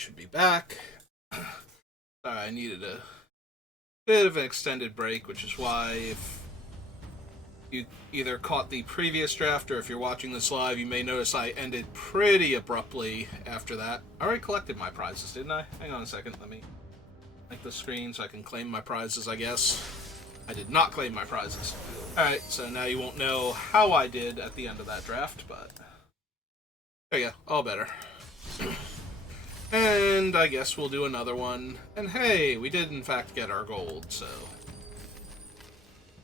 should be back. I needed a bit of an extended break, which is why if you either caught the previous draft or if you're watching this live, you may notice I ended pretty abruptly after that. I already collected my prizes, didn't I? Hang on a second, let me make the screen so I can claim my prizes, I guess. I did not claim my prizes. Alright, so now you won't know how I did at the end of that draft, but there you go, all better. And I guess we'll do another one. And hey, we did in fact get our gold, so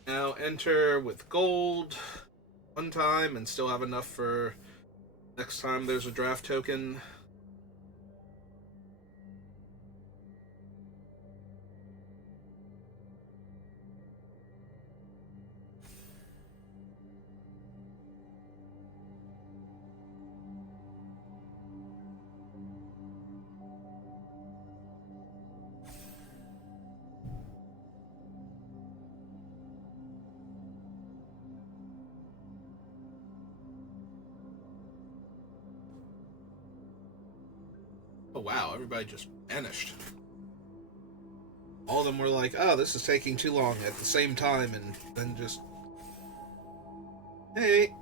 now enter with gold one time and still have enough for next time there's a draft token. Oh wow, everybody just vanished. All of them were like, oh, this is taking too long at the same time, and then just... Hey.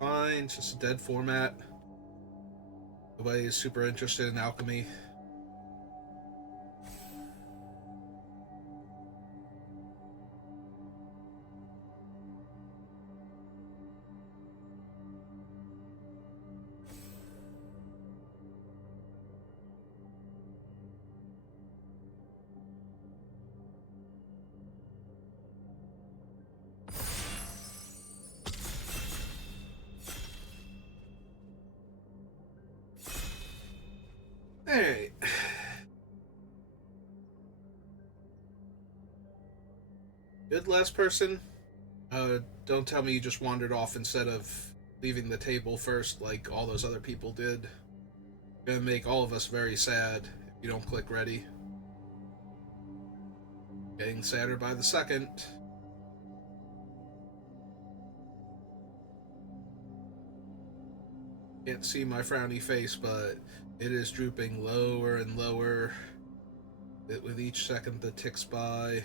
Fine, it's just a dead format. Nobody is super interested in alchemy. Alright. Good last person. Don't tell me you just wandered off instead of leaving the table first like all those other people did. Gonna make all of us very sad if you don't click ready. Getting sadder by the second. Can't see my frowny face, but it is drooping lower and lower with each second that ticks by.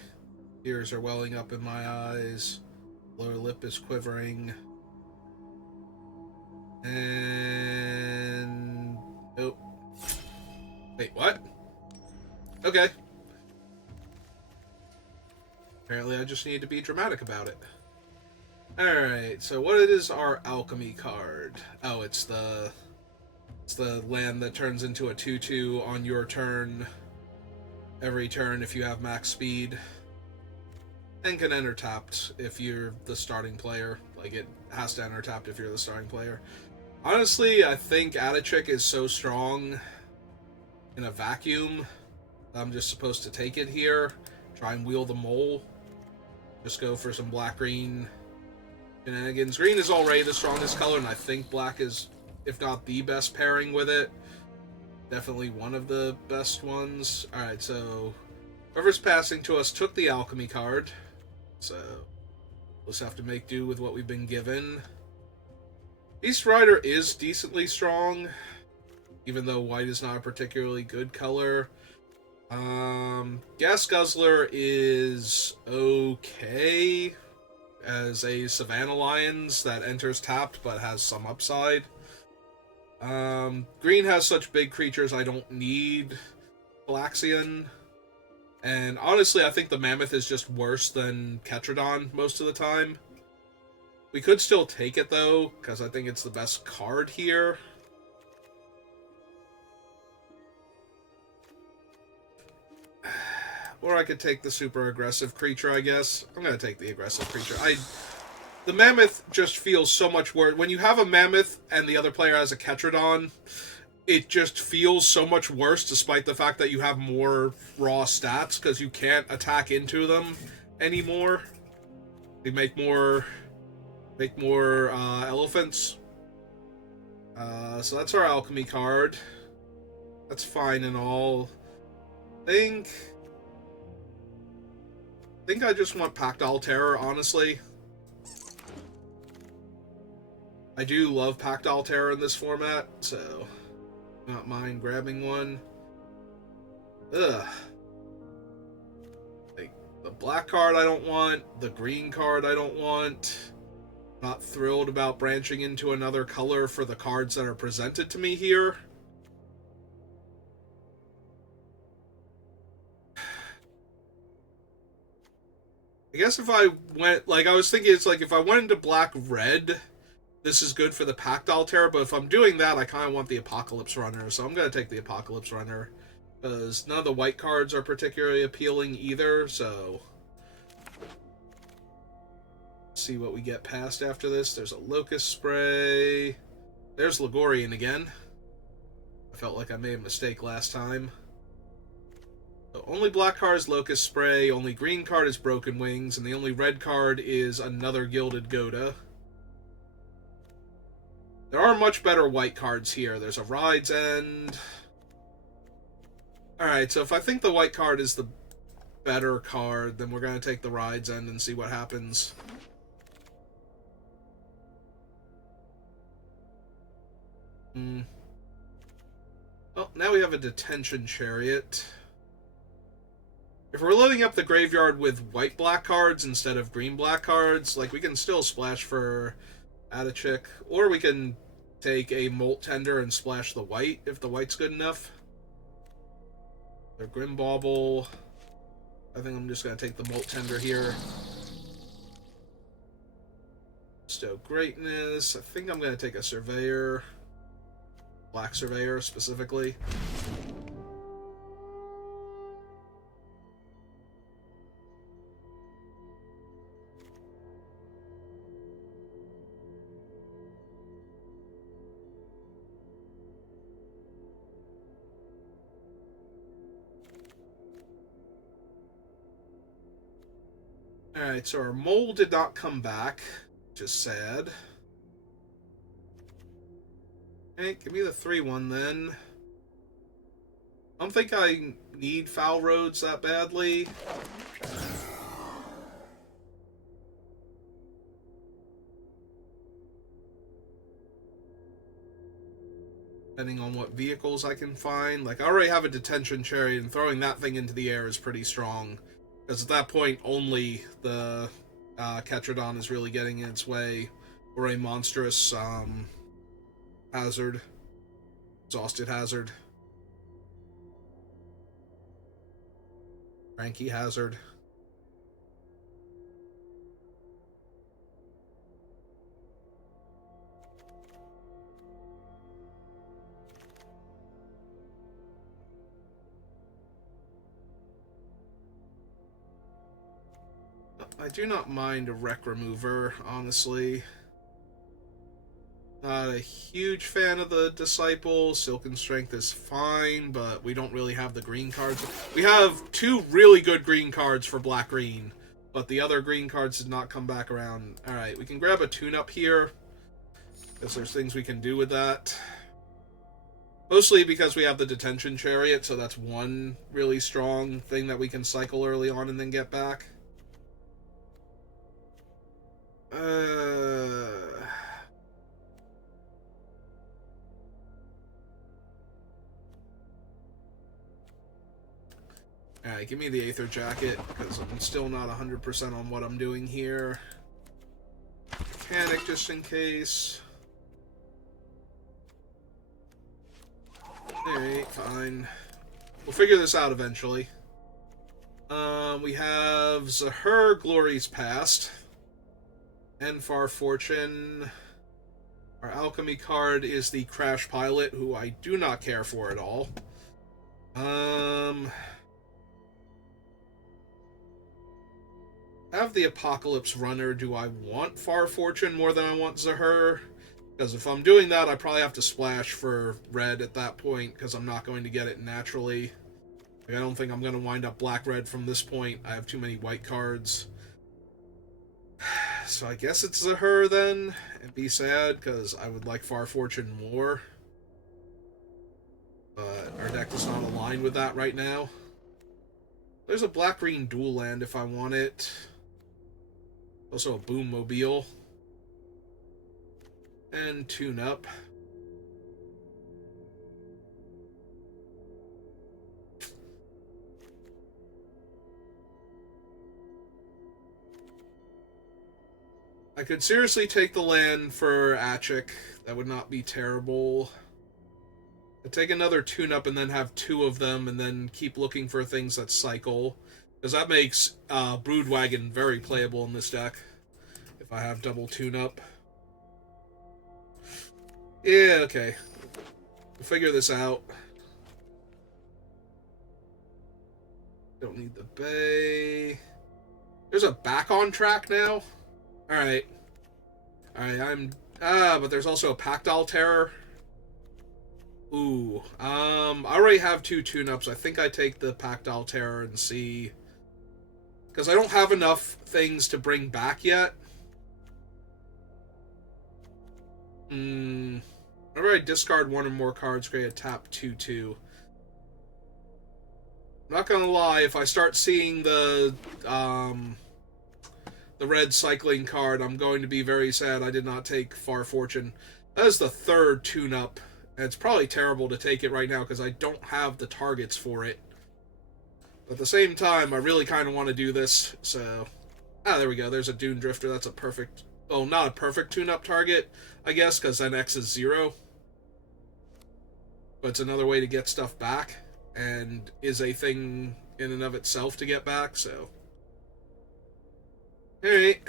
Tears are welling up in my eyes. Lower lip is quivering. And... Nope. Wait, what? Okay. Apparently I just need to be dramatic about it. Alright, so what is our alchemy card? Oh, it's the land that turns into a 2/2 on your turn. Every turn if you have max speed. And can enter tapped if you're the starting player. Like, it has to enter tapped if you're the starting player. Honestly, I think Aetherdrift is so strong in a vacuum. I'm just supposed to take it here. Try and wheel the mole. Just go for some black-green shenanigans. Green is already the strongest color, and I think black is, if not the best pairing with it, definitely one of the best ones. Alright, so whoever's passing to us took the alchemy card. So we'll just have to make do with what we've been given. Beast Rider is decently strong, even though white is not a particularly good color. Gas Guzzler is okay as a Savannah Lions that enters tapped but has some upside. Green has such big creatures I don't need Galaxian. And honestly, I think the Mammoth is just worse than Ketradon most of the time. We could still take it, though, because I think it's the best card here. Or I could take the super aggressive creature, I guess. I'm going to take the aggressive creature. The Mammoth just feels so much worse. When you have a Mammoth and the other player has a Ketradon, it just feels so much worse despite the fact that you have more raw stats because you can't attack into them anymore. They make more elephants. So that's our alchemy card. That's fine and all. I think I just want Pactile Terror, honestly. I do love Pactile Terror in this format, so Not mind grabbing one. Ugh. Like, the black card I don't want. The green card I don't want. Not thrilled about branching into another color for the cards that are presented to me here. I guess if I went, like, I was thinking it's like if I went into black-red, this is good for the Pact Altair, but if I'm doing that, I kind of want the Apocalypse Runner, so I'm going to take the Apocalypse Runner, because none of the white cards are particularly appealing either, so... Let's see what we get past after this. There's a Locust Spray. There's Ligorian again. I felt like I made a mistake last time. So only black card is Locust Spray, only green card is Broken Wings, and the only red card is another Gilded Goda. There are much better white cards here. There's a Ride's End. Alright, so if I think the white card is the better card, then we're going to take the Ride's End and see what happens. Well, now we have a Detention Chariot. If we're loading up the graveyard with white-black cards instead of green-black cards, like, we can still splash for Adachik, or we can take a Molt Tender and splash the white, if the white's good enough. Their Grimbauble. I think I'm just going to take the Molt Tender here. Stow Greatness. I think I'm going to take a Surveyor. Black Surveyor, specifically. Alright, so our mole did not come back, which is sad. Okay, give me the 3-1 then. I don't think I need Foul Roads that badly. Depending on what vehicles I can find. Like, I already have a Detention Chariot, and throwing that thing into the air is pretty strong. Because at that point, only the Ketrodon is really getting in its way, or a monstrous hazard. Exhausted Hazard. Cranky Hazard. I do not mind a Wreck Remover, honestly. Not a huge fan of the Disciple. Silken Strength is fine, but we don't really have the green cards. We have 2 really good green cards for black-green, but the other green cards did not come back around. Alright, we can grab a tune-up here, because there's things we can do with that. Mostly because we have the Detention Chariot, so that's one really strong thing that we can cycle early on and then get back. Alright, give me the Aether Jacket, because I'm still not 100% on what I'm doing here. Mechanic, just in case. Alright, fine. We'll figure this out eventually. We have Zahur, Glory's Past. And Far Fortune. Our alchemy card is the Crash Pilot, who I do not care for at all. Have the Apocalypse Runner. Do I want Far Fortune more than I want Zahur? Because if I'm doing that, I probably have to splash for red at that point, because I'm not going to get it naturally. Like, I don't think I'm going to wind up black-red from this point. I have too many white cards. So I guess it's Zahur then, and be sad, because I would like Far Fortune more. But our deck does not align with that right now. There's a black-green dual land if I want it. Also a Boom Mobile. And Tune Up. I could seriously take the land for Achik. That would not be terrible. I'd take another tune-up and then have two of them and then keep looking for things that cycle. Because that makes Broodwagon very playable in this deck. If I have double tune-up. Yeah, okay. We'll figure this out. Don't need the bay. There's a back on track now? Alright. Alright, but there's also a Pactile Terror. Ooh. I already have two tune-ups. I think I take the Pactile Terror and see... Because I don't have enough things to bring back yet. Whenever I discard one or more cards, create a tap 2/2. I'm not gonna lie, if I start seeing the red cycling card, I'm going to be very sad I did not take Far Fortune. That is the third tune-up, and it's probably terrible to take it right now because I don't have the targets for it. But at the same time, I really kind of want to do this, so... there we go, there's a Dune Drifter, that's a perfect... Oh, not a perfect tune-up target, I guess, because then X is 0. But it's another way to get stuff back, and is a thing in and of itself to get back, so... Alright.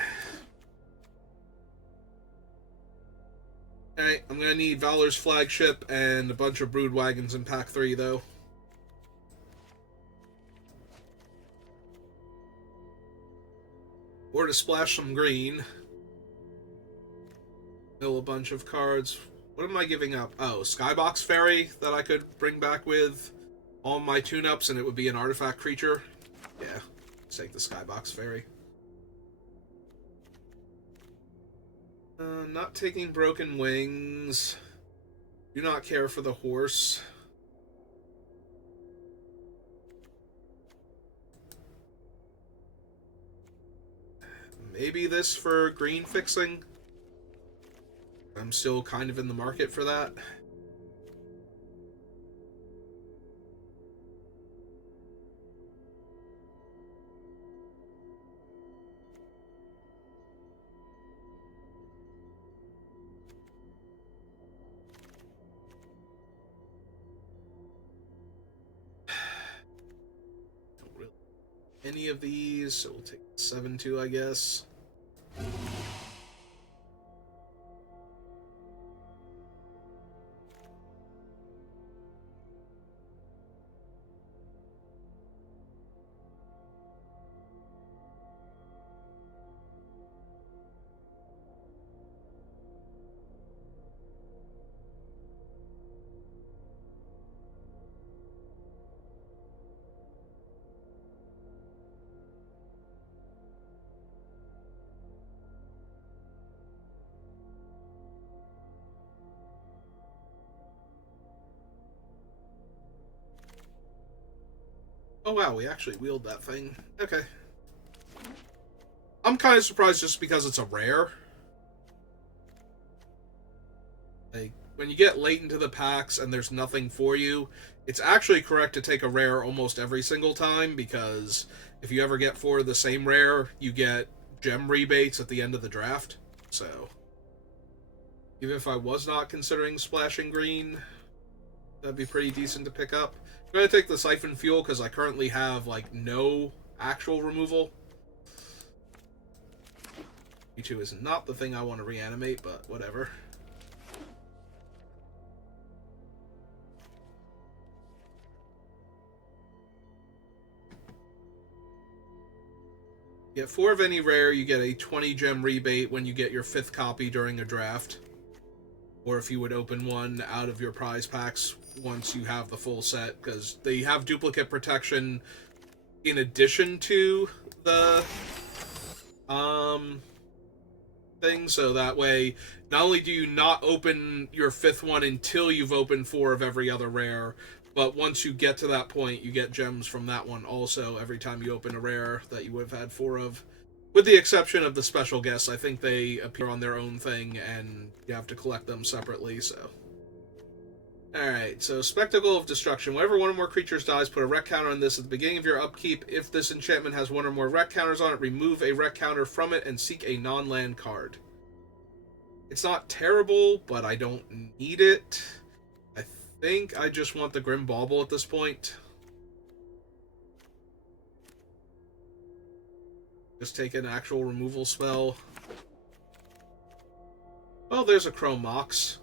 Alright, I'm gonna need Valor's Flagship and a bunch of Brood Wagons in Pack 3, though. Or to splash some green. Mill a bunch of cards. What am I giving up? Oh, Skybox Fairy that I could bring back with all my tune-ups, and it would be an artifact creature. Yeah, let's take the Skybox Fairy. Not taking Broken Wings. Do not care for the horse. Maybe this for green fixing. I'm still kind of in the market for that. Don't really any of these, so we'll take 7-2, I guess. Oh wow, we actually wheeled that thing. Okay. I'm kind of surprised just because it's a rare. Like, when you get late into the packs and there's nothing for you, it's actually correct to take a rare almost every single time, because if you ever get 4 of the same rare, you get gem rebates at the end of the draft. So, even if I was not considering splashing green, that'd be pretty decent to pick up. I'm going to take the Siphon Fuel because I currently have, like, no actual removal. E2 is not the thing I want to reanimate, but whatever. Get 4 of any rare, you get a 20 gem rebate when you get your 5th copy during a draft. Or if you would open one out of your prize packs once you have the full set, because they have duplicate protection in addition to the thing, so that way not only do you not open your 5th one until you've opened 4 of every other rare, but once you get to that point, you get gems from that one also every time you open a rare that you would have had 4 of. With the exception of the special guests, I think they appear on their own thing, and you have to collect them separately, so... Alright, so Spectacle of Destruction. Whenever one or more creatures dies, put a rec counter on this at the beginning of your upkeep. If this enchantment has one or more rec counters on it, remove a rec counter from it and seek a non-land card. It's not terrible, but I don't need it. I think I just want the Grim Bauble at this point. Just take an actual removal spell. Well, there's a Chrome Mox.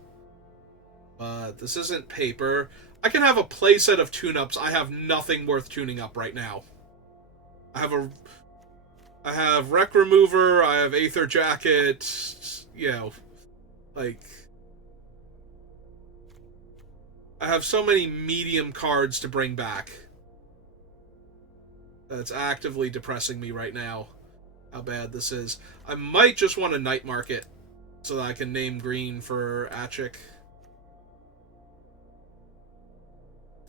This isn't paper. I can have a playset of tune-ups. I have nothing worth tuning up right now. I have Wreck Remover, I have Aether Jacket, you know, like... I have so many medium cards to bring back. That's actively depressing me right now, how bad this is. I might just want to Night Market so that I can name green for Achik.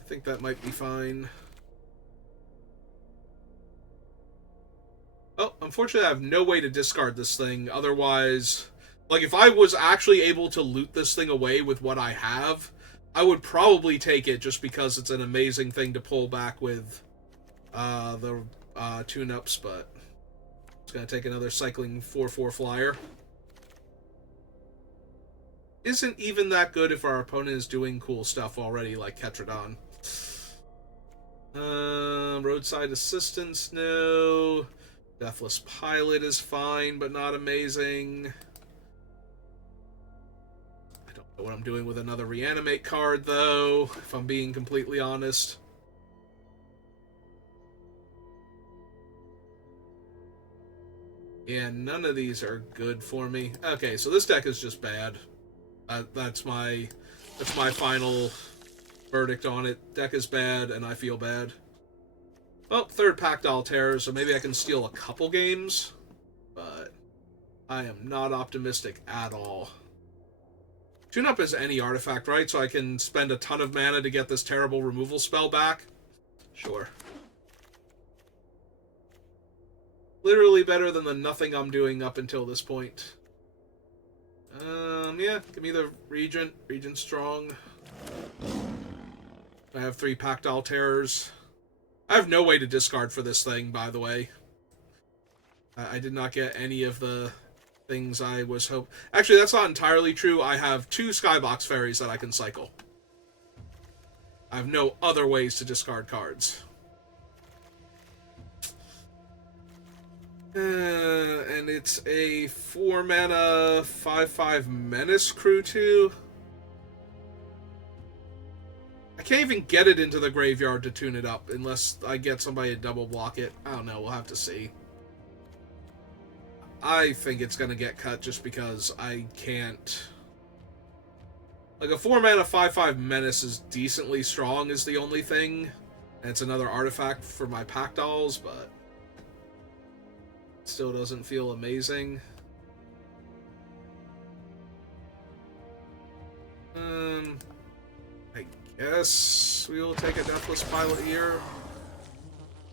I think that might be fine. Oh, unfortunately I have no way to discard this thing. Otherwise, like if I was actually able to loot this thing away with what I have, I would probably take it just because it's an amazing thing to pull back with the tune-ups, but it's going to take another cycling 4/4 flyer. Isn't even that good if our opponent is doing cool stuff already, like Ketradon. Roadside Assistance, no. Deathless Pilot is fine, but not amazing. I don't know what I'm doing with another Reanimate card, though, if I'm being completely honest. Yeah, none of these are good for me. Okay, so this deck is just bad. That's my final verdict on it. Deck is bad, and I feel bad. Well, third Pact Altair, so maybe I can steal a couple games, but I am not optimistic at all. Tune-up is any artifact, right? So I can spend a ton of mana to get this terrible removal spell back? Sure. Literally better than the nothing I'm doing up until this point. Yeah, give me the Regent. Regent strong. I have 3 Pact Altairs. I have no way to discard for this thing, by the way. I did not get any of the things I was hoping. Actually, that's not entirely true. I have 2 Skybox Fairies that I can cycle. I have no other ways to discard cards. And it's a 4-mana 5/5 Menace Crew 2. I can't even get it into the graveyard to tune it up unless I get somebody to double block it. I don't know, we'll have to see. I think it's going to get cut just because I can't... Like, a 4-mana 5/5 Menace is decently strong is the only thing. And it's another artifact for my Pact Dolls, but... still doesn't feel amazing. I guess we'll take a Deathless Pilot here.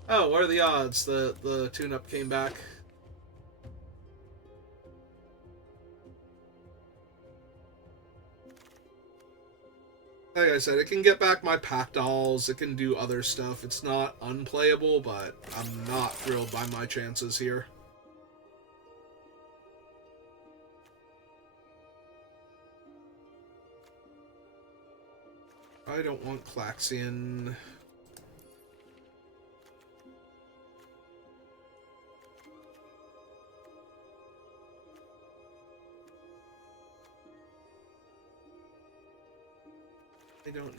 Oh, what are the odds? The tune-up came back. Like I said, it can get back my Pact Dolls, it can do other stuff. It's not unplayable, but I'm not thrilled by my chances here. I don't want Klaxian. I don't...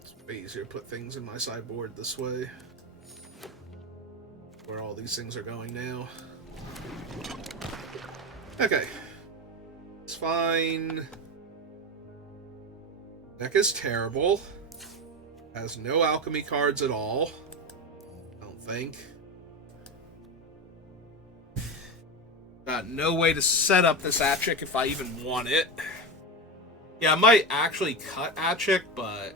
It's way easier to put things in my sideboard this way. Where all these things are going now. Okay. It's fine. Deck is terrible. Has no alchemy cards at all. I don't think. Got no way to set up this Achik if I even want it. Yeah, I might actually cut Achik, but...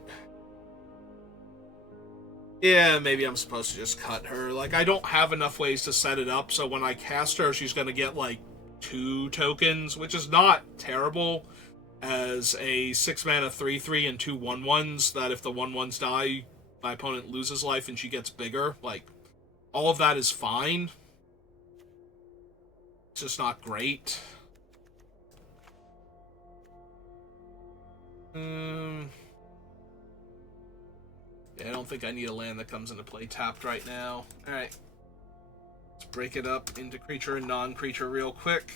Yeah, maybe I'm supposed to just cut her. Like, I don't have enough ways to set it up, so when I cast her, she's gonna get, like, 2 tokens, which is not terrible, as a 6 mana 3/3 and 2 1/1s, that if the 1/1s die, my opponent loses life and she gets bigger. Like, all of that is fine. It's just not great. Yeah, I don't think I need a land that comes into play tapped right now. Alright. Let's break it up into creature and non-creature real quick.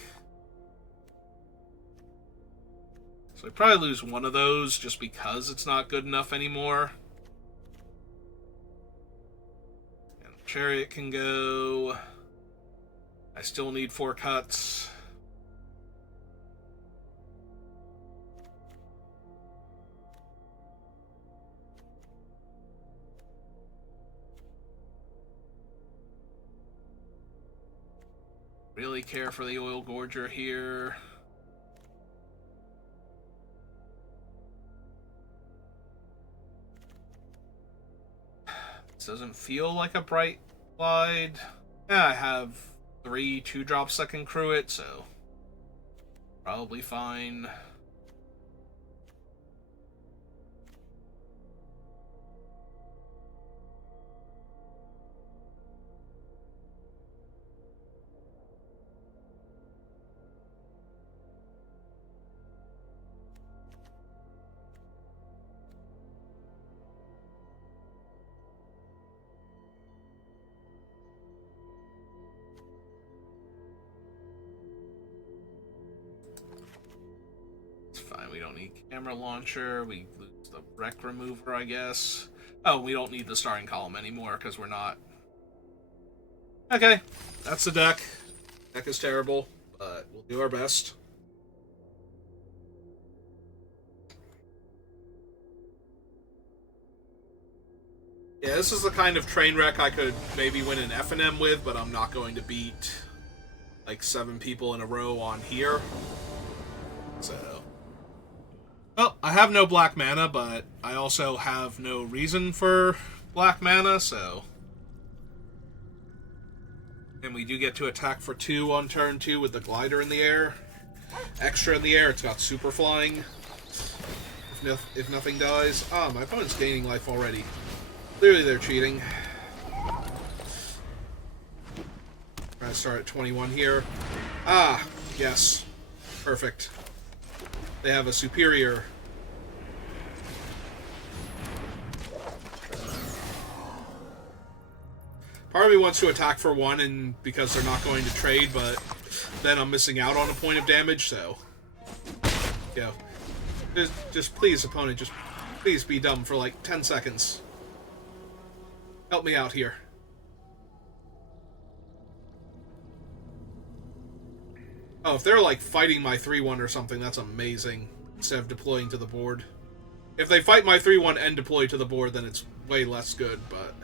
So I probably lose one of those just because it's not good enough anymore. And the Chariot can go. I still need 4 cuts. Really care for the Oil Gorger here. This doesn't feel like a bright glide. Yeah, I have 3 2-drops that can crew it, so probably fine. Fine, we don't need camera launcher. We lose the wreck remover, I guess. Oh, we don't need the starring column anymore because we're not. Okay, that's the deck. Deck is terrible, but we'll do our best. Yeah, this is the kind of train wreck I could maybe win an F&M with, but I'm not going to beat like 7 people in a row on here. So, well, I have no black mana, but I also have no reason for black mana, so. And we do get to attack for 2 on turn 2 with the glider in the air. Extra in the air, it's got super flying. If nothing dies. Ah, my opponent's gaining life already. Clearly they're cheating. Try to start at 21 here. Ah, yes. Perfect. They have a superior. Part of me wants to attack for 1 and because they're not going to trade, but then I'm missing out on a point of damage, so. Go. Just please, opponent, just please be dumb for like 10 seconds. Help me out here. Oh, if they're like fighting my 3/1 or something, that's amazing. Instead of deploying to the board. If they fight my 3/1 and deploy to the board, then it's way less good, but.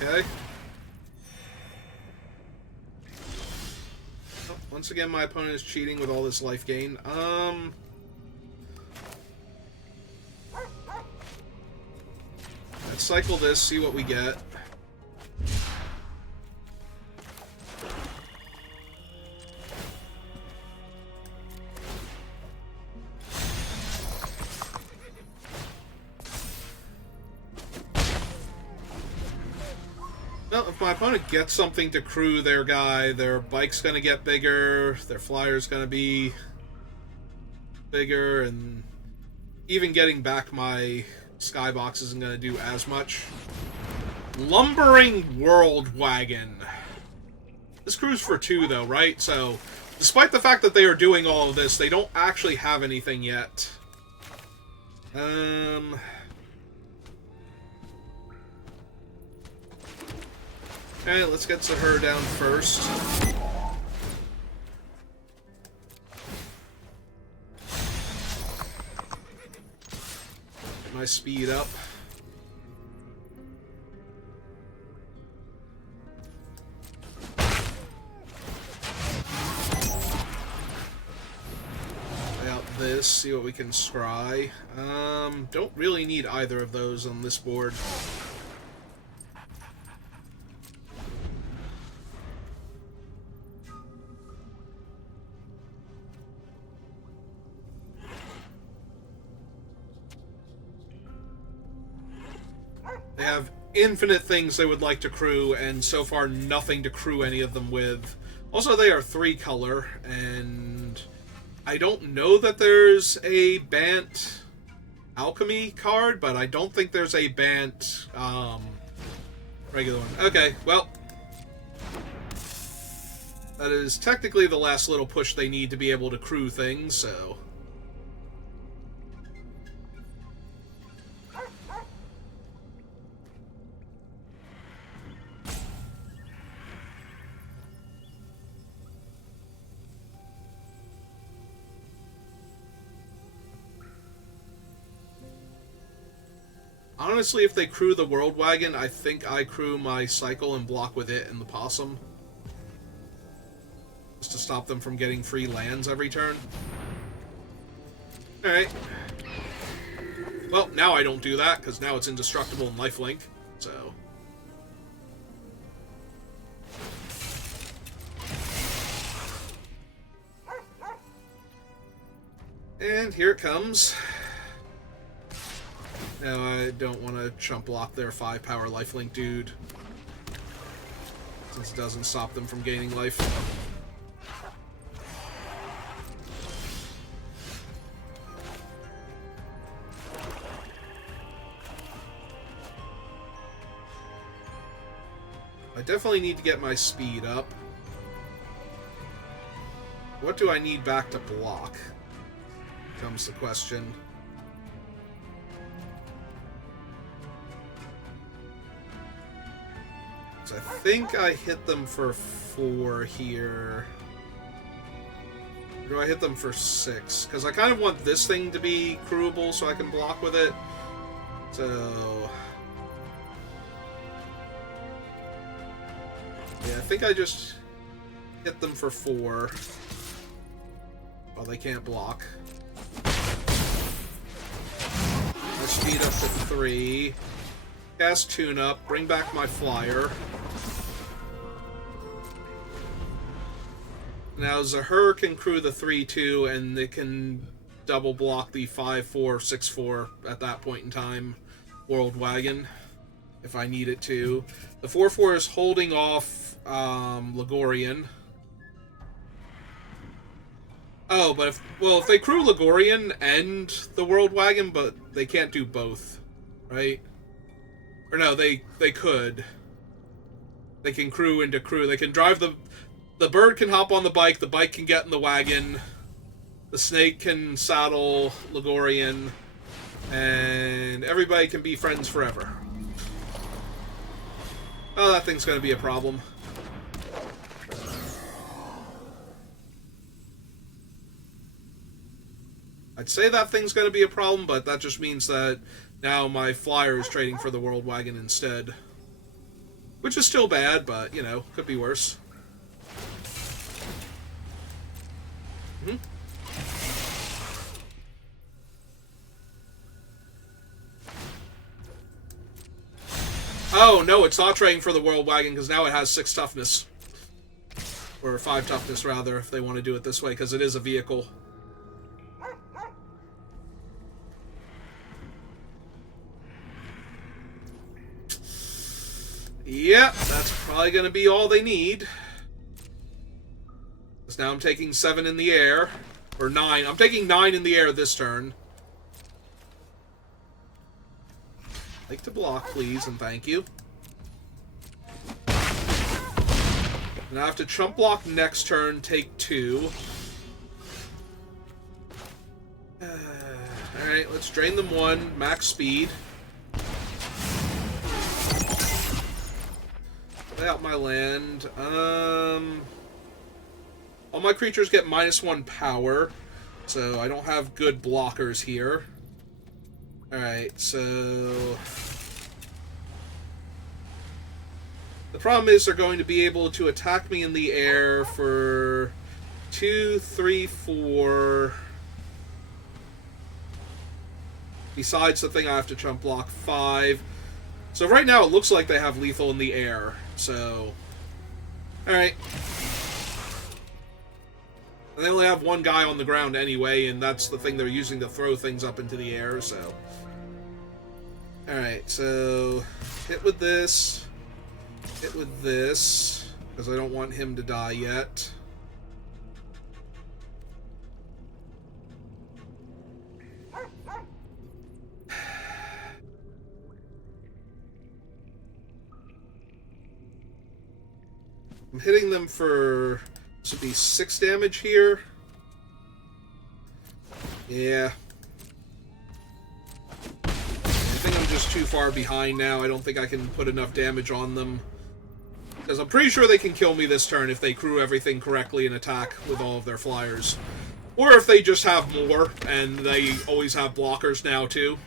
Okay. Oh, once again, my opponent is cheating with all this life gain. Let's cycle this, see what we get. Well, if my opponent gets something to crew their guy, their bike's gonna get bigger, their flyer's gonna be bigger, and even getting back my skybox isn't gonna do as much. Lumbering World Wagon. This crew's for 2, though, right? So, despite the fact that they are doing all of this, they don't actually have anything yet. Okay, let's get to her down first. Get my speed up. Play out this. this, see what we can scry. Don't really need either of those on this board. They have infinite things they would like to crew, and so far nothing to crew any of them with. Also, they are 3-color, and I don't know that there's a Bant Alchemy card, but I don't think there's a Bant regular one. Okay, well, that is technically the last little push they need to be able to crew things, so... Honestly, if they crew the World Wagon, I think I crew my Cycle and block with it and the Possum. Just to stop them from getting free lands every turn. Alright. Well, now I don't do that, because now it's indestructible and lifelink, so... And here it comes. No, I don't want to chump block their 5-power lifelink dude, since it doesn't stop them from gaining life. I definitely need to get my speed up. What do I need back to block? Comes the question. I think I hit them for 4 here. Or do I hit them for 6? Because I kind of want this thing to be crewable so I can block with it. So... yeah, I think I just hit them for 4. Well, they can't block. I speed up to 3. Cast Tune-Up, bring back my Flyer. Now, Zahur can crew the 3-2, and they can double block the 5-4, 6-4 at that point in time. World Wagon, if I need it to. The 4-4 is holding off Ligorian. Oh, but if they crew Ligorian and the World Wagon, but they can't do both, right? Or no, they could. They can crew into crew. They can drive the bird can hop on the bike can get in the wagon, the snake can saddle Ligorian, and everybody can be friends forever. Oh, that thing's gonna be a problem. I'd say that thing's gonna be a problem, but that just means that now my Flyer is trading for the World Wagon instead. Which is still bad, but, you know, could be worse. Oh, no, it's not trading for the World Wagon, because now it has 6 toughness. Or 5 toughness, rather, if they want to do it this way, because it is a vehicle. Yep, that's probably going to be all they need. Because now I'm taking 7 in the air. Or 9. I'm taking 9 in the air this turn. Like to block, please, and thank you. And I have to chump block next turn, take 2. Alright, let's drain them 1, max speed. Lay out my land. All my creatures get -1 power, so I don't have good blockers here. Alright, so... the problem is they're going to be able to attack me in the air for 2, 3, 4... besides the thing I have to chump block 5. So right now it looks like they have lethal in the air. So, alright. And they only have one guy on the ground anyway, and that's the thing they're using to throw things up into the air, so. Alright, so hit with this. Hit with this, because I don't want him to die yet. I'm hitting them for, this would be 6 damage here. Yeah. I think I'm just too far behind now. I don't think I can put enough damage on them. Because I'm pretty sure they can kill me this turn if they crew everything correctly and attack with all of their flyers. Or if they just have more, and they always have blockers now, too.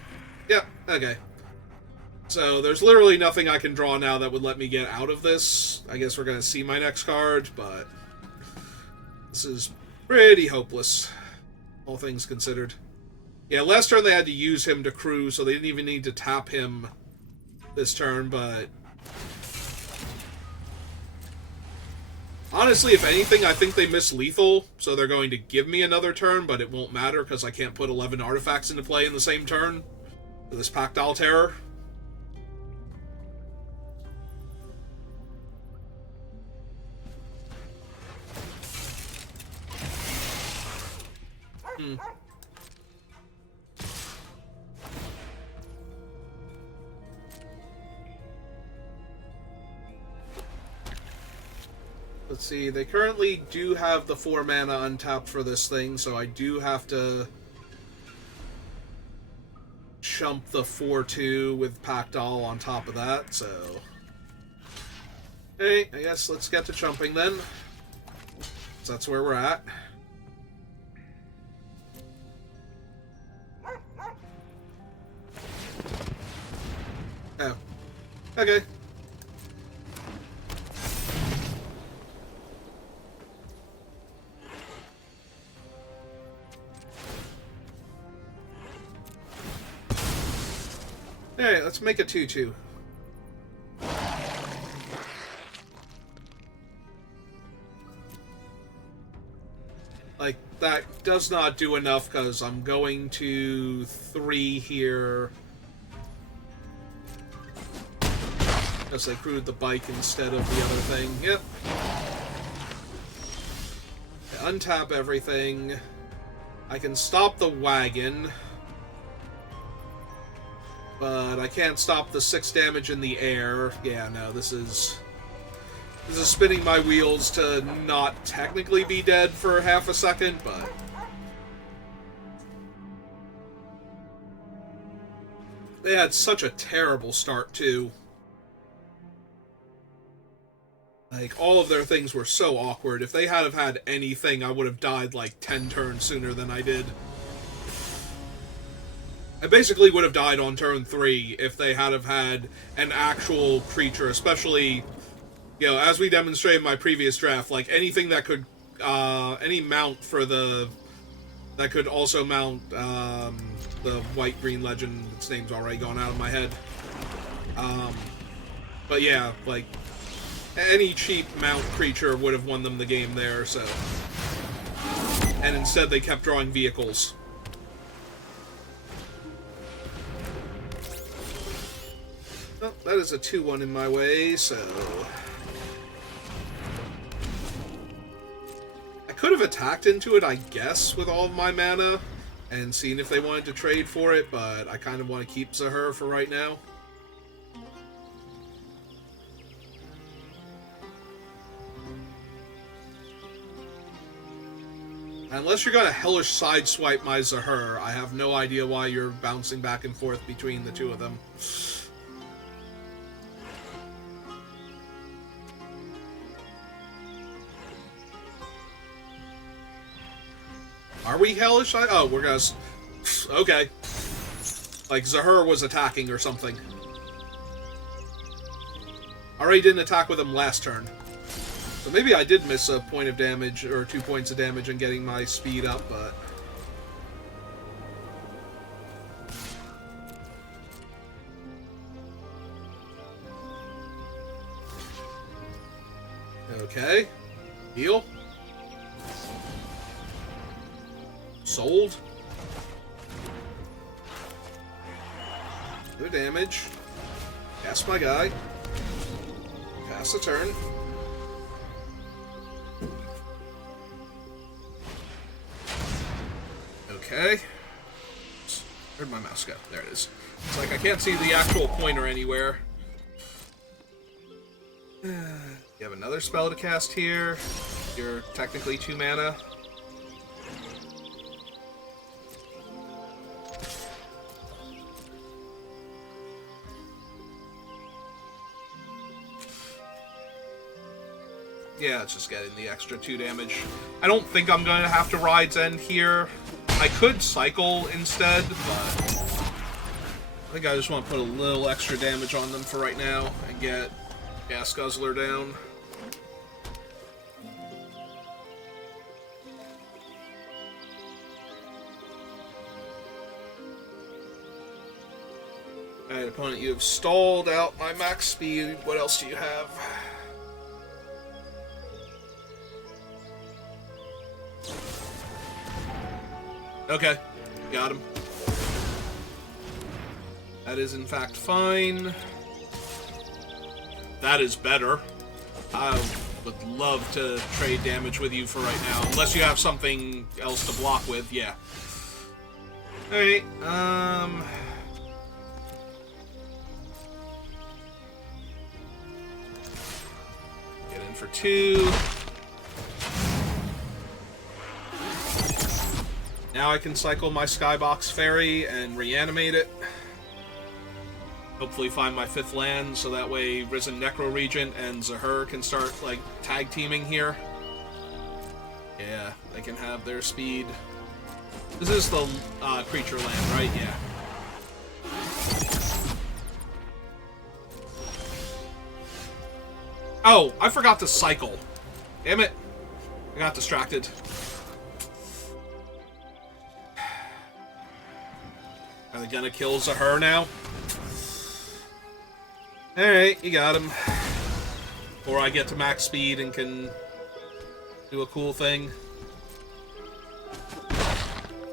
Yeah, okay. So there's literally nothing I can draw now that would let me get out of this. I guess we're going to see my next card, but this is pretty hopeless, all things considered. Yeah, last turn they had to use him to crew, so they didn't even need to tap him this turn, but honestly, if anything, I think they miss lethal, so they're going to give me another turn, but it won't matter because I can't put 11 artifacts into play in the same turn for this Pactile Terror. Let's see, they currently do have the 4 mana untapped for this thing, so I do have to chump the 4/2 with Pactile on top of that, so. Hey, I guess let's get to chumping then. So that's where we're at. Oh. Okay. Alright, let's make a 2/2. Like, that does not do enough because I'm going to 3 here. Because they crewed the bike instead of the other thing. Yep. Untap everything. I can stop the wagon. But I can't stop the 6 damage in the air. Yeah, no, this is spinning my wheels to not technically be dead for half a second, but they had such a terrible start, too. Like, all of their things were so awkward. If they had have had anything, I would have died like 10 turns sooner than I did. I basically would have died on turn 3 if they had have had an actual creature, especially, you know, as we demonstrated in my previous draft, like anything that could, any mount for the, that could also mount, the white-green legend, its name's already gone out of my head. But yeah, like, any cheap mount creature would have won them the game there, so. And instead they kept drawing vehicles. Oh, that is a 2/1 in my way, so. I could have attacked into it, I guess, with all of my mana, and seen if they wanted to trade for it, but I kind of want to keep Zahur for right now. Unless you're going to hellish sideswipe my Zahur, I have no idea why you're bouncing back and forth between the two of them. Are we hellish? Oh, we're gonna. Okay. Like Zahur was attacking or something. Already didn't attack with him last turn. So maybe I did miss a point of damage, or 2 points of damage in getting my speed up, but. Okay. Heal. Sold. No damage. Cast my guy. Pass the turn. Okay. Where'd my mouse go? There it is. It's like I can't see the actual pointer anywhere. You have another spell to cast here. You're technically 2 mana. Yeah, it's just getting the extra 2 damage. I don't think I'm going to have to Ride's End here. I could cycle instead, but I think I just want to put a little extra damage on them for right now and get Gas Guzzler down. Alright, opponent, you have stalled out my max speed. What else do you have? Okay, got him. That is in fact fine. That is better. I would love to trade damage with you for right now, unless you have something else to block with, yeah. Alright, get in for 2. Now I can cycle my Skybox Fairy and reanimate it. Hopefully find my 5th land, so that way Risen Necro Regent and Zahur can start, like, tag teaming here. Yeah, they can have their speed. This is the creature land, right? Yeah. Oh, I forgot to cycle. Damn it. I got distracted. Are they gonna kill Zahur now? Alright, you got him. Or I get to max speed and can do a cool thing.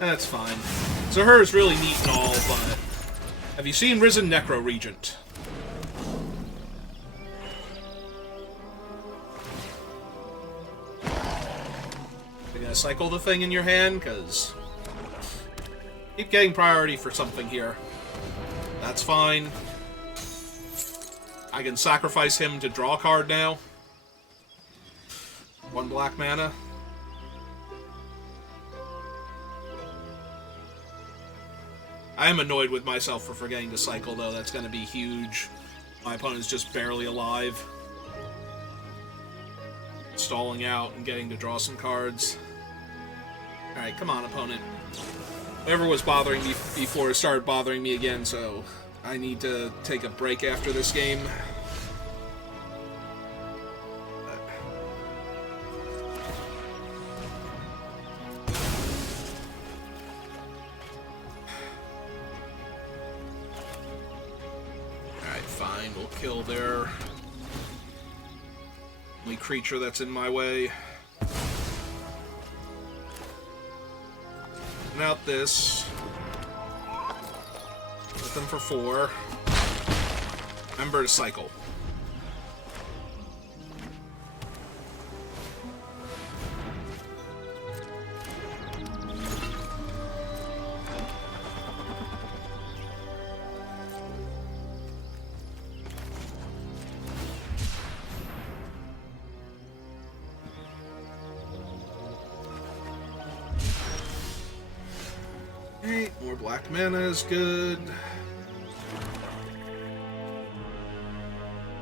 That's fine. Zahur is really neat and all, but have you seen Risen Necro Regent? You're gonna cycle the thing in your hand, because keep getting priority for something here. That's fine. I can sacrifice him to draw a card now. 1 black mana. I am annoyed with myself for forgetting to cycle, though. That's going to be huge. My opponent's just barely alive. Stalling out and getting to draw some cards. Alright, come on, opponent. Whatever was bothering me before started bothering me again, so I need to take a break after this game. Alright, fine. We'll kill their only creature that's in my way. Out this. Hit them for 4. Remember to cycle. More black mana is good.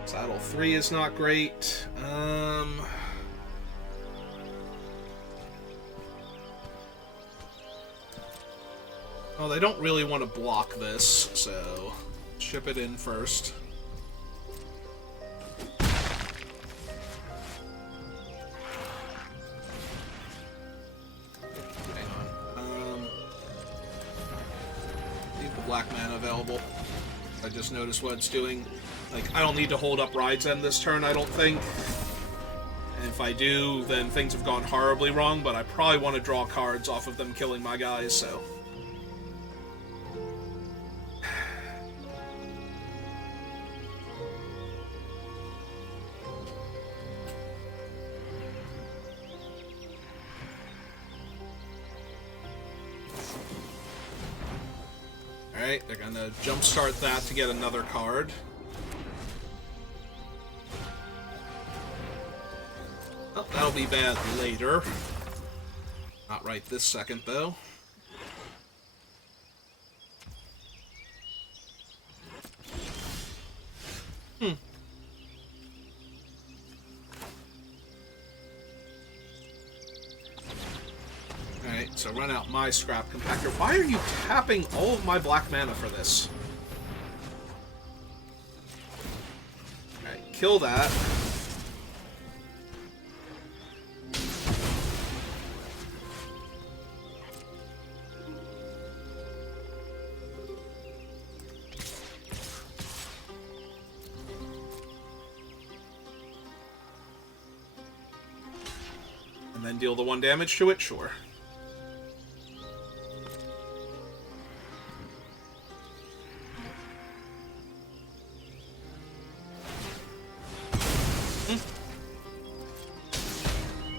Saddle 3 is not great. Well, they don't really want to block this, so ship it in first. Black mana available. I just noticed what it's doing. Like, I don't need to hold up Ride's End this turn, I don't think. If I do, then things have gone horribly wrong, but I probably want to draw cards off of them killing my guys, so... Alright, they're gonna jumpstart that to get another card. Oh, that'll be bad later. Not right this second, though. Alright, so run out my scrap compactor. Why are you tapping all of my black mana for this? Alright, kill that. And then deal the 1 damage to it? Sure.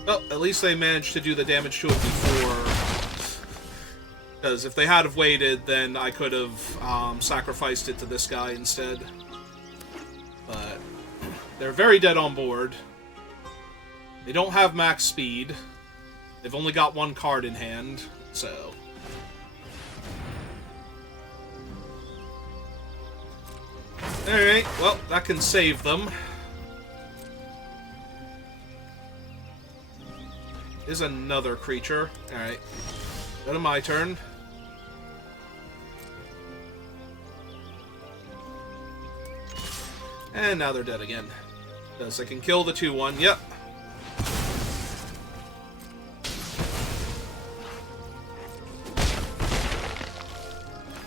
Well, at least they managed to do the damage to it before. Because if they had have waited, then I could have sacrificed it to this guy instead. But they're very dead on board. They don't have max speed. They've only got 1 card in hand, so... Alright, well, that can save them. Is another creature. Alright. Go to my turn. And now they're dead again. Because I can kill the 2-1. Yep.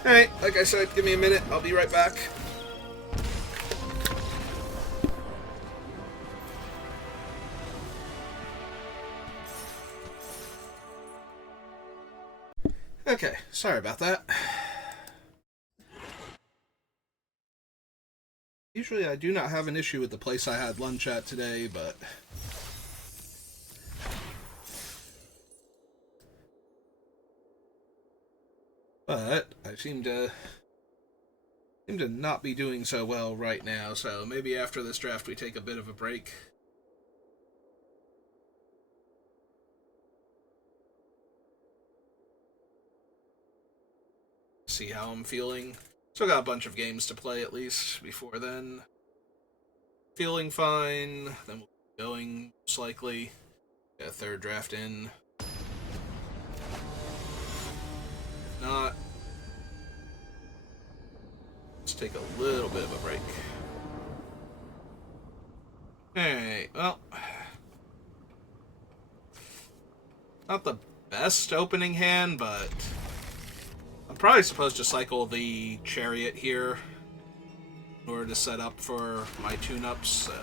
Alright, like I said, give me a minute. I'll be right back. Okay, sorry about that. Usually I do not have an issue with the place I had lunch at today, but... I seem to not be doing so well right now, so maybe after this draft we take a bit of a break. See how I'm feeling. Still got a bunch of games to play at least before then. Feeling fine, then we'll be going, most likely. Get a 3rd draft in. If not, let's take a little bit of a break. Alright, well. Not the best opening hand, but I'm probably supposed to cycle the Chariot here in order to set up for my tune-ups, so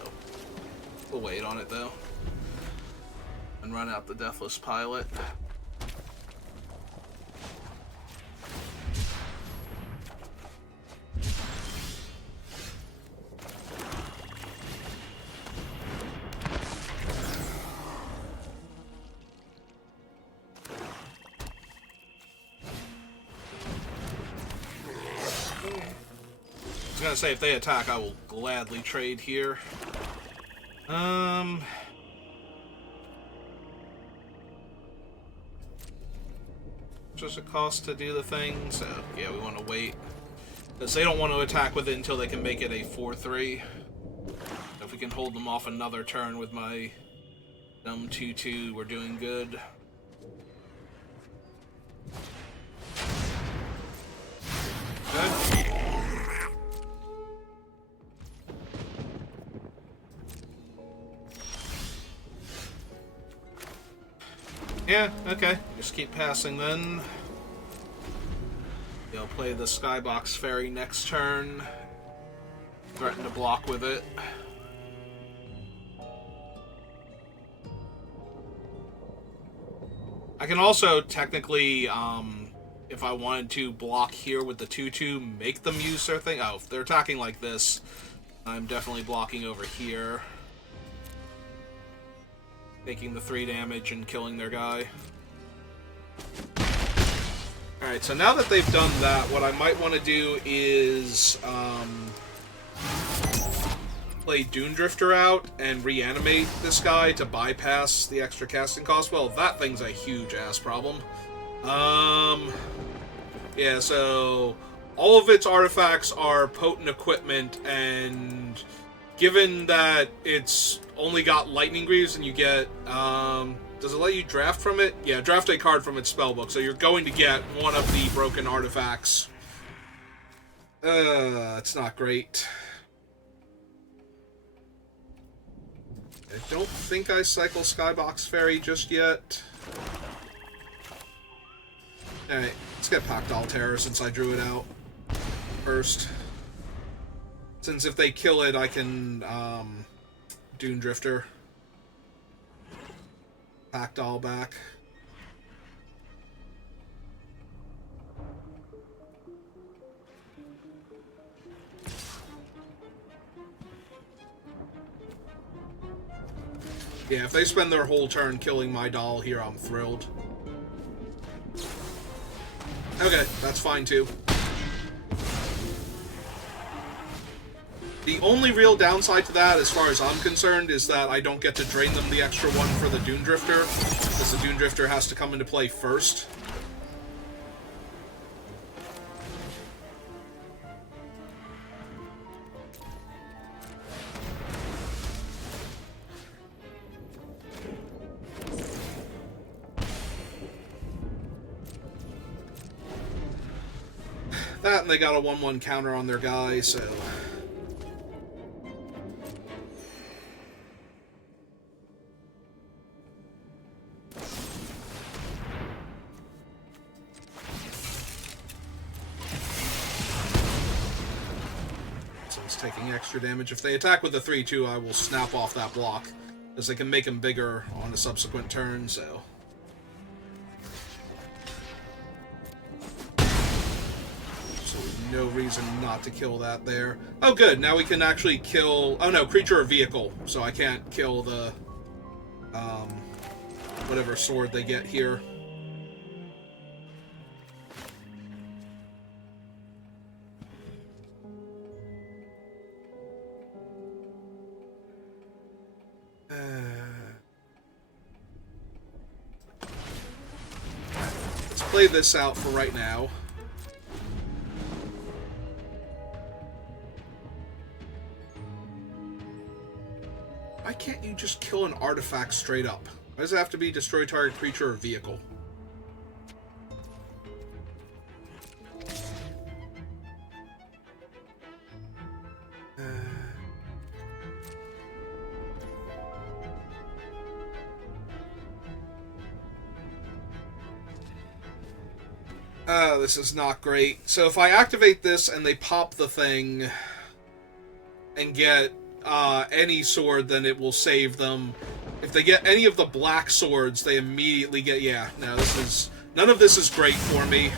we'll wait on it though. And run out the Deathless Pilot. I was gonna say, if they attack, I will gladly trade here. Just a cost to do the thing, so yeah, we want to wait. Because they don't want to attack with it until they can make it a 4-3. If we can hold them off another turn with my dumb 2-2, we're doing good. Good. Yeah, okay. Just keep passing then. You'll play the Skybox Fairy next turn. Threaten to block with it. I can also technically, if I wanted to block here with the 2/2, make them use their thing. Oh, if they're attacking like this, I'm definitely blocking over here. Taking the 3 damage and killing their guy. Alright, so now that they've done that, what I might want to do is play Doomdrifter out and reanimate this guy to bypass the extra casting cost. Well, that thing's a huge ass problem. Yeah, so all of its artifacts are potent equipment, and given that it's only got Lightning Greaves and you get, does it let you draft from it? Yeah, draft a card from its spellbook, so you're going to get one of the broken artifacts. It's not great. I don't think I cycle Skybox Fairy just yet. Alright, let's get Pact Altair since I drew it out first. Since if they kill it, I can Doomdrifter. Pact All back. Yeah, if they spend their whole turn killing my doll here, I'm thrilled. Okay, that's fine too. The only real downside to that, as far as I'm concerned, is that I don't get to drain them the extra one for the Doomdrifter, because the Doomdrifter has to come into play first. That, and they got a 1/1 counter on their guy, so... So it's taking extra damage. If they attack with the 3/2, I will snap off that block, as they can make him bigger on a subsequent turn, so... No reason not to kill that there. Oh, good. Now we can actually kill... Oh, no. Creature or vehicle. So I can't kill the... whatever sword they get here. Let's play this out for right now. Why can't you just kill an artifact straight up? Why does it have to be destroy target creature or vehicle? This is not great. So if I activate this and they pop the thing and get any sword, then it will save them. If they get any of the black swords, they immediately get... Yeah, no, this is... None of this is great for me.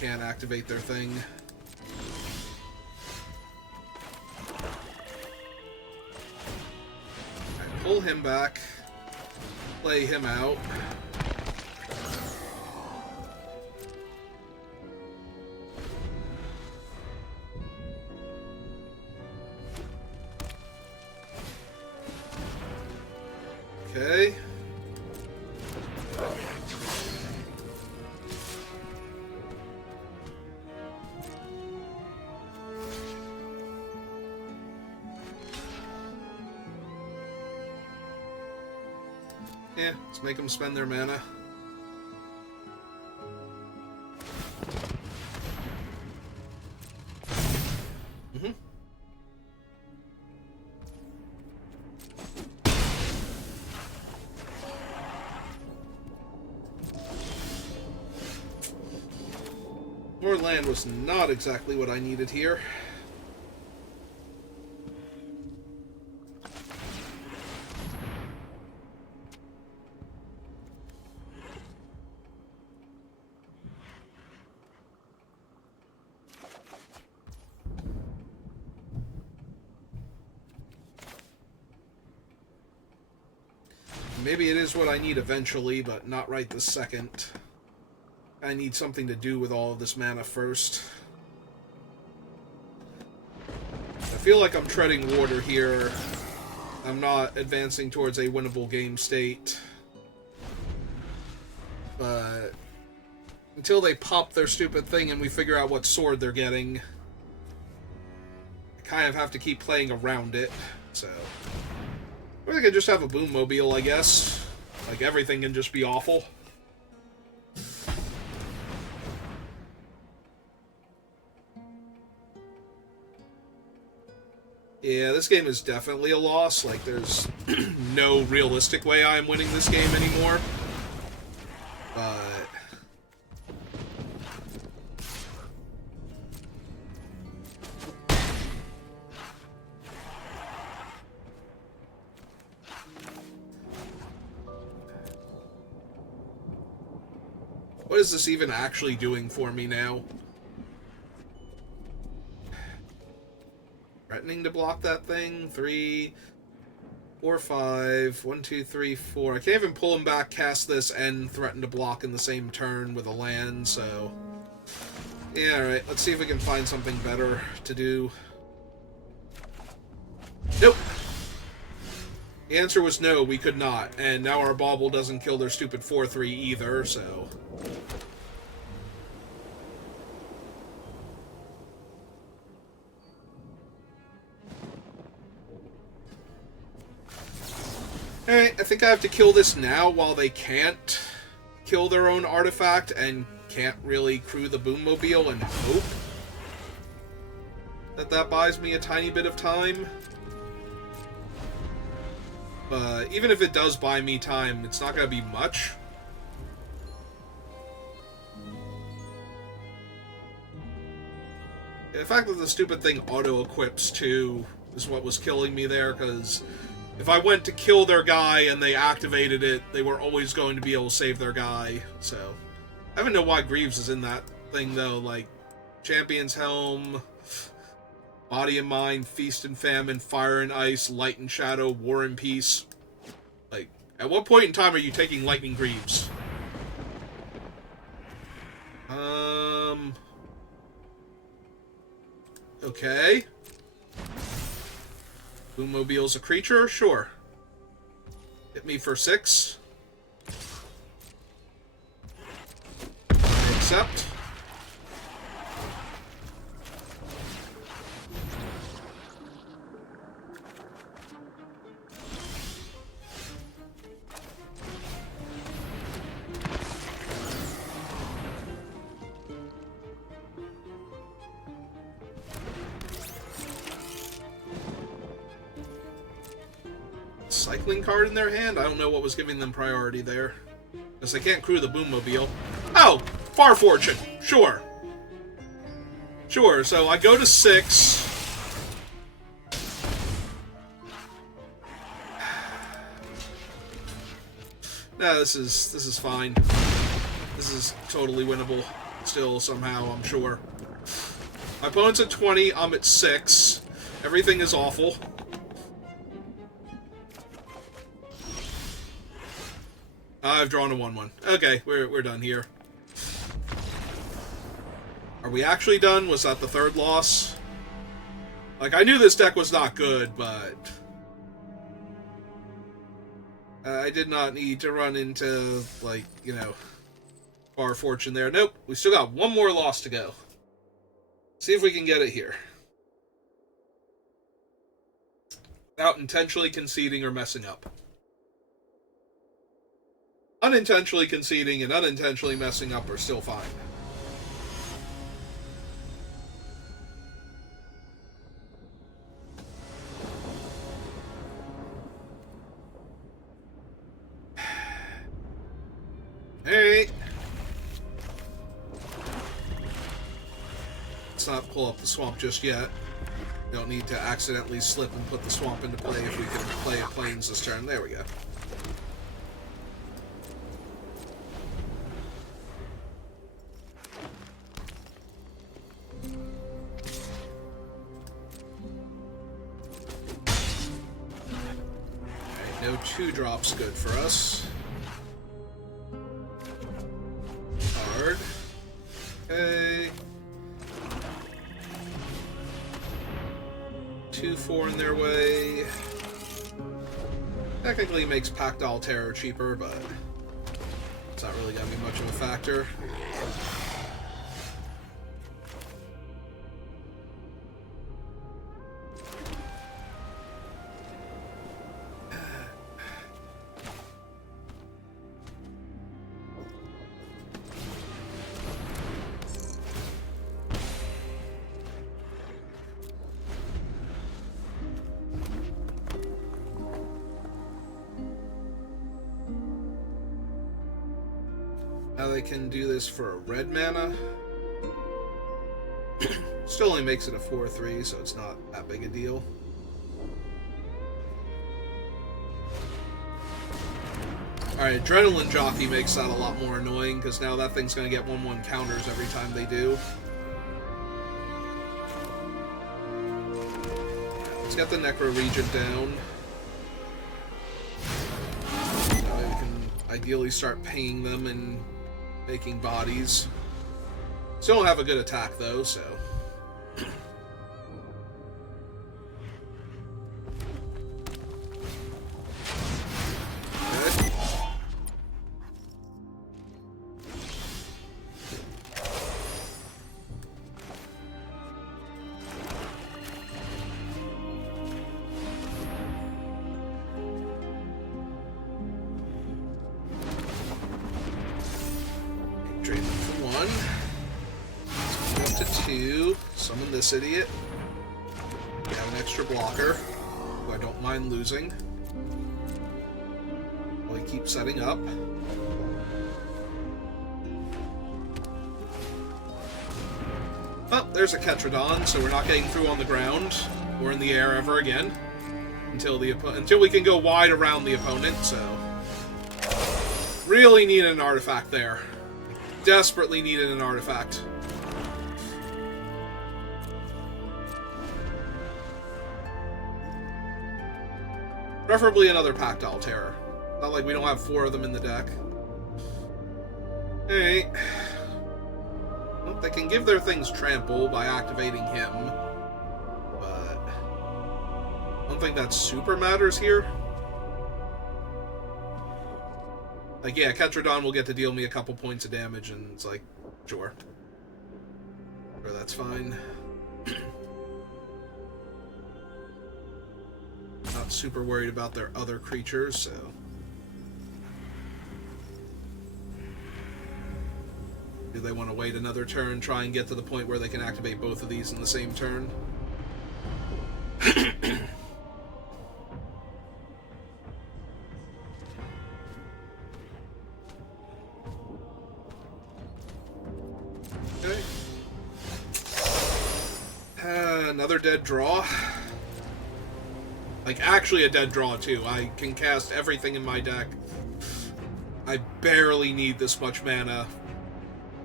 Can't activate their thing. Right, pull him back. Play him out. Okay. Yeah, let's make them spend their mana. Mm-hmm. More land was not exactly what I needed here. Maybe it is what I need eventually, but not right this second. I need something to do with all of this mana first. I feel like I'm treading water here. I'm not advancing towards a winnable game state. But until they pop their stupid thing and we figure out what sword they're getting, I kind of have to keep playing around it, so... Or they could just have a boom mobile, I guess. Like, everything can just be awful. Yeah, this game is definitely a loss. Like, there's no realistic way I'm winning this game anymore. But... what is this even actually doing for me now? Threatening to block that thing. 3, 4, 5. 1, 2, 3, 4. I can't even pull him back, cast this, and threaten to block in the same turn with a land, so... yeah, alright. Let's see if we can find something better to do. Nope! The answer was no, we could not. And now our bauble doesn't kill their stupid 4-3 either, so... Alright, I think I have to kill this now while they can't kill their own artifact and can't really crew the Boommobile and hope that that buys me a tiny bit of time. But even if it does buy me time, it's not going to be much. The fact that the stupid thing auto-equips too is what was killing me there, because if I went to kill their guy and they activated it, they were always going to be able to save their guy. So, I don't know why Greaves is in that thing, though. Like, Champion's Helm, Body and Mind, Feast and Famine, Fire and Ice, Light and Shadow, War and Peace. Like, at what point in time are you taking Lightning Greaves? Okay. Boommobile's a creature? Sure. Hit me for 6. I accept. Cycling card in their hand? I don't know what was giving them priority there. Because they can't crew the Boommobile. Oh! Far Fortune! Sure. Sure, so I go to 6. No, this is fine. This is totally winnable. Still, somehow, I'm sure. My opponent's at 20, I'm at 6. Everything is awful. I've drawn a 1-1. Okay, we're done here. Are we actually done? Was that the third loss? Like, I knew this deck was not good, but... I did not need to run into, like, you know, Far Fortune there. Nope, we still got one more loss to go. See if we can get it here. Without intentionally conceding or messing up. Unintentionally conceding and unintentionally messing up are still fine. Alright. Let's not pull up the swamp just yet. Don't need to accidentally slip and put the swamp into play if we can play plains this turn. There we go. Alright, no 2-drops good for us. Hard. Okay. 2-4 in their way. Technically makes Pactile Terror cheaper, but it's not really gonna be much of a factor. Now they can do this for a red mana. Still only makes it a 4/3, so it's not that big a deal. Alright, Adrenaline Jockey makes that a lot more annoying, because now that thing's going to get 1/1 counters every time they do. Let's get the Necro Regent down. That way we can ideally start paying them and making bodies. Still don't have a good attack though, so. Okay. Drain them for 1. Let's go up to 2. Summon this idiot. We have an extra blocker, who I don't mind losing. We keep setting up. Oh, there's a Ketradon, so we're not getting through on the ground or in the air ever again until we can go wide around the opponent. So really needed an artifact there. Desperately needed an artifact. Preferably another Pactile Terror. Not like we don't have 4 of them in the deck. Alright. Well, they can give their things trample by activating him, but I don't think that super matters here. Like, yeah, Ketradon will get to deal me a couple points of damage, and it's like, sure. Sure, that's fine. Not super worried about their other creatures, so. Do they want to wait another turn, try and get to the point where they can activate both of these in the same turn? Okay. Another dead draw. Like, actually a dead draw, too. I can cast everything in my deck. I barely need this much mana.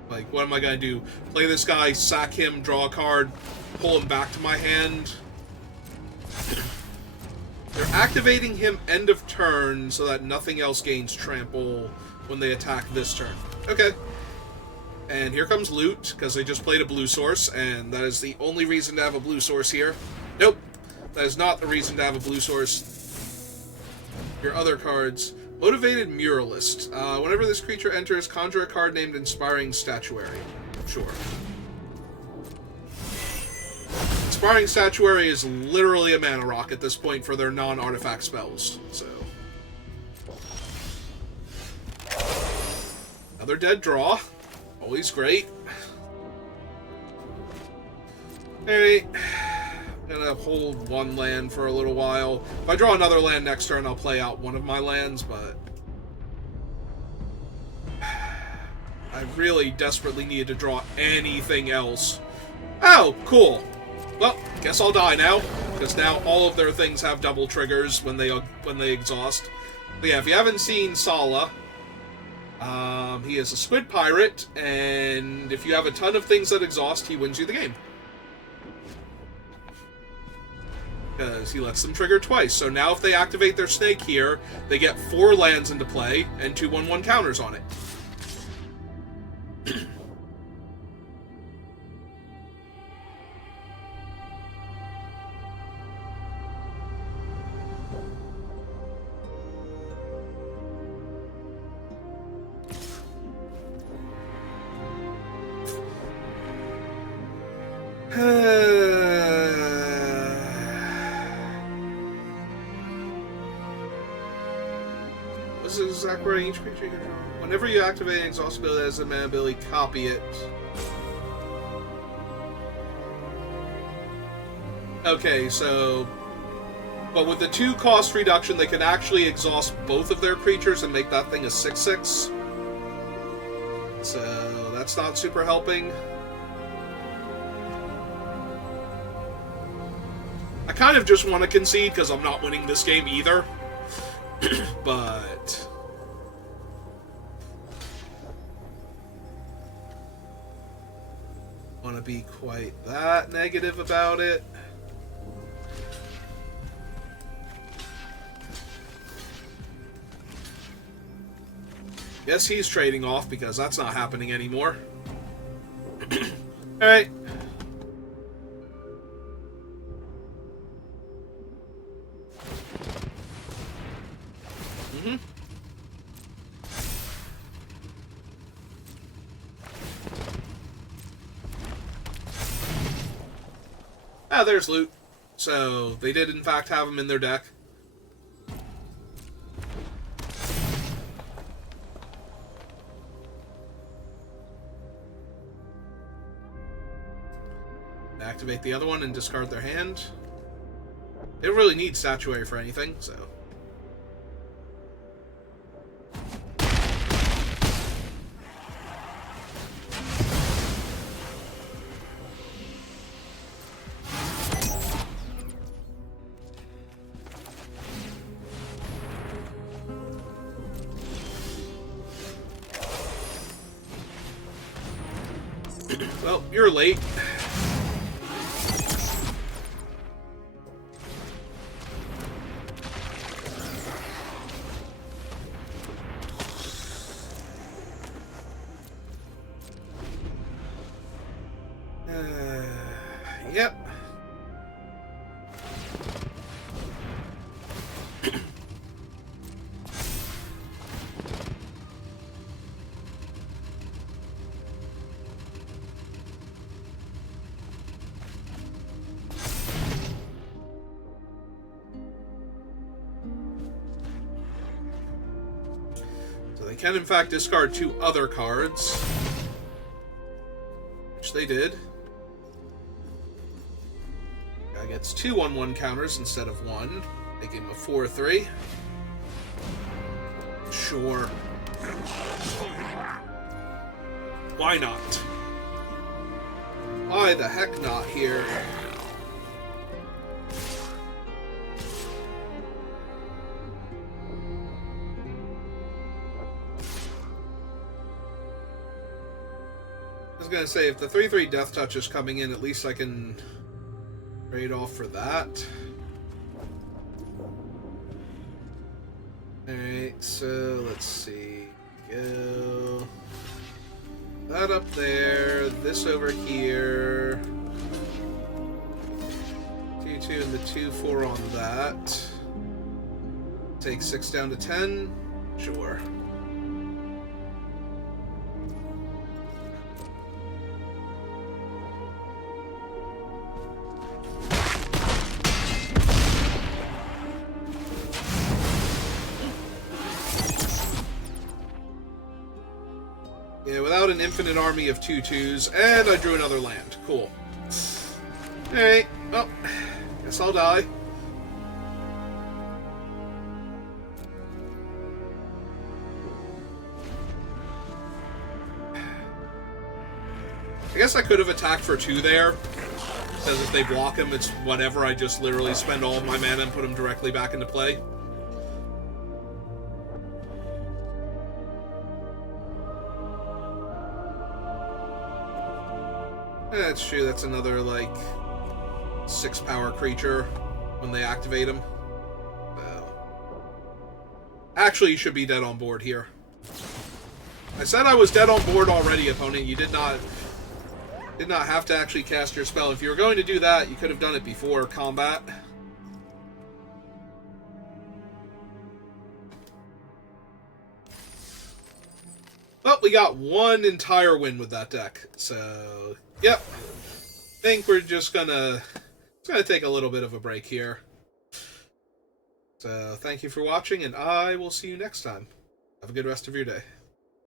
Like, what am I gonna do? Play this guy, sack him, draw a card, pull him back to my hand? They're activating him end of turn so that nothing else gains trample when they attack this turn. Okay. And here comes loot, because they just played a blue source, and that is the only reason to have a blue source here. Nope. That is not the reason to have a blue source. Your other cards. Motivated Muralist. Whenever this creature enters, conjure a card named Inspiring Statuary. Sure. Inspiring Statuary is literally a mana rock at this point for their non-artifact spells, so. Another dead draw. Always great. Alright. Gonna hold 1 land for a little while. If I draw another land next turn, I'll play out one of my lands, but I really desperately needed to draw anything else. Oh, cool. Well, guess I'll die now, because now all of their things have double triggers when they exhaust. But yeah, if you haven't seen Sala, he is a squid pirate, and if you have a ton of things that exhaust, he wins you the game. Because he lets them trigger twice. So now if they activate their snake here, they get 4 lands into play and 2/1/1 counters on it. This is exact wording each creature you control. Whenever you activate an exhaust ability that has a mana ability, copy it. Okay, so... But with the 2 cost reduction, they can actually exhaust both of their creatures and make that thing a 6/6. So that's not super helping. I kind of just want to concede because I'm not winning this game either. But... want to be quite that negative about it. Yes, he's trading off because that's not happening anymore. Alright. Ah, there's loot. So, they did in fact have him in their deck. Activate the other one and discard their hand. They don't really need statuary for anything, so... Well, you're late. Yep. They can, in fact, discard 2 other cards. Which they did. Guy gets 2/1/1 counters instead of 1. Making him a 4/3. Sure. Why not? Why the heck not here? I was gonna say, if the 3/3 Death Touch is coming in, at least I can trade off for that. Alright, so let's see. Go that up there, this over here. 2/2 and the 2/4 on that. Take 6 down to 10. Sure. Yeah, without an infinite army of 2/2s, and I drew another land. Cool. Alright, well, guess I'll die. I guess I could have attacked for 2 there, because if they block him, it's whatever. I just literally spend all of my mana and put him directly back into play. That's true, that's another, like, 6 power creature when they activate him. Actually, you should be dead on board here. I said I was dead on board already, opponent. You did not have to actually cast your spell. If you were going to do that, you could have done it before combat. Well, we got 1 entire win with that deck. So, yep. I think we're just gonna take a little bit of a break here. So, thank you for watching, and I will see you next time. Have a good rest of your day.